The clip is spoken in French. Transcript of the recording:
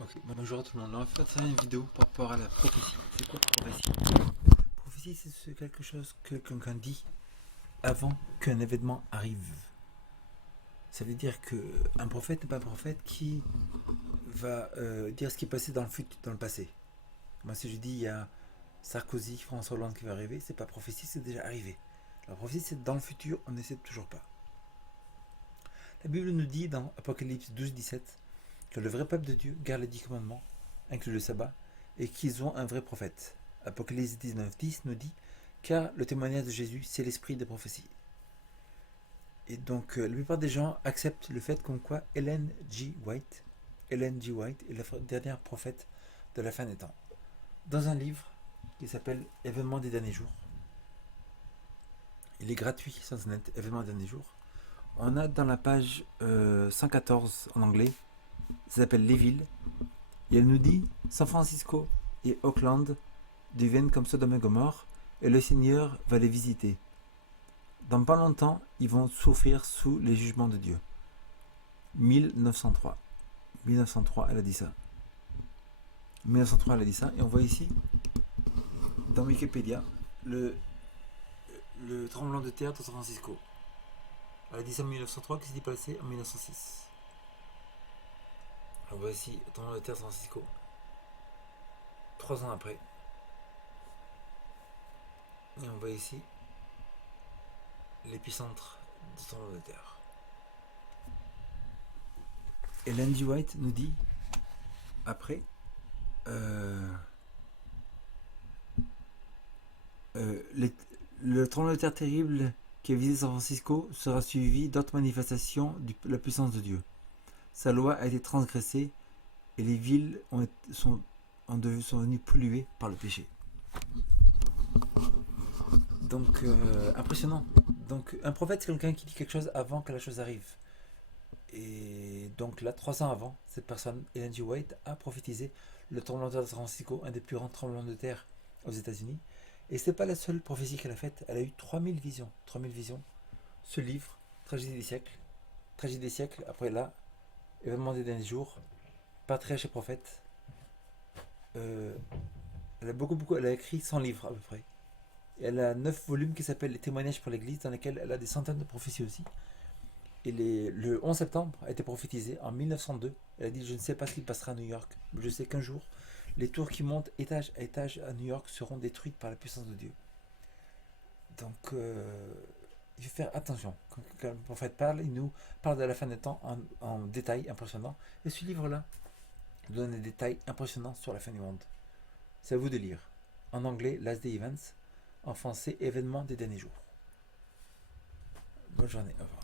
Ok, bonjour tout le monde. On va faire une vidéo par rapport à la prophétie. C'est quoi la prophétie? Prophétie, c'est quelque chose que quelqu'un dit avant qu'un événement arrive. Ça veut dire qu'un prophète n'est pas un prophète qui va dire ce qui est passé dans le passé. Moi, si je dis il y a Sarkozy, François Hollande qui va arriver, c'est pas prophétie, c'est déjà arrivé. La prophétie, c'est dans le futur, on ne sait toujours pas. La Bible nous dit dans Apocalypse 12-17 que le vrai peuple de Dieu garde les 10 commandements, inclus le sabbat, et qu'ils ont un vrai prophète. Apocalypse 19-10 nous dit car le témoignage de Jésus, c'est l'esprit des prophéties. Et donc, la plupart des gens acceptent le fait comme quoi Ellen G. White est la dernière prophète de la fin des temps. Dans un livre qui s'appelle Événements des derniers jours, il est gratuit sur internet, Événements des derniers jours. On a dans la page 114 en anglais, ça s'appelle Les villes, et elle nous dit San Francisco et Oakland deviennent comme Sodome et Gomorrhe, et le Seigneur va les visiter. Dans pas longtemps, ils vont souffrir sous les jugements de Dieu. 1903. 1903, elle a dit ça. 1903, elle a dit ça. Et on voit ici, dans Wikipédia, le tremblement de terre de San Francisco. Elle a dit ça en 1903, qu'est-ce qui s'est passé en 1906? On voit ici le tremblement de terre de San Francisco. 3 ans après. Et on voit ici l'épicentre du tremblement de terre. Et Landy White nous dit, après, le tremblement de terre terrible qui a visé San Francisco sera suivi d'autres manifestations de la puissance de Dieu. Sa loi a été transgressée et les villes sont venues polluées par le péché. Donc, impressionnant. Donc, un prophète, c'est quelqu'un qui dit quelque chose avant que la chose arrive. Et donc là, 3 ans avant, cette personne, Ellen G. White, a prophétisé le tremblement de terre de San Francisco, un des plus grands tremblements de terre aux États-Unis. Et ce n'est pas la seule prophétie qu'elle a faite. Elle a eu 3000 visions. 3000 visions. Ce livre, Tragédie des siècles, après là, Événements des derniers jours, Patriarche et prophète. Elle a écrit 100 livres à peu près. Et elle a 9 volumes qui s'appellent Les témoignages pour l'Église, dans lesquels elle a des centaines de prophéties aussi. Et le 11 septembre a été prophétisé en 1902. Elle a dit je ne sais pas ce qui passera à New York, mais je sais qu'un jour, les tours qui montent étage à étage à New York seront détruites par la puissance de Dieu. Donc, il faut faire attention. Quand le prophète parle, il nous parle de la fin des temps en détails impressionnants. Et ce livre-là nous donne des détails impressionnants sur la fin du monde. C'est à vous de lire. En anglais, Last Day Events. En français, Événements des derniers jours. Bonne journée. Au revoir.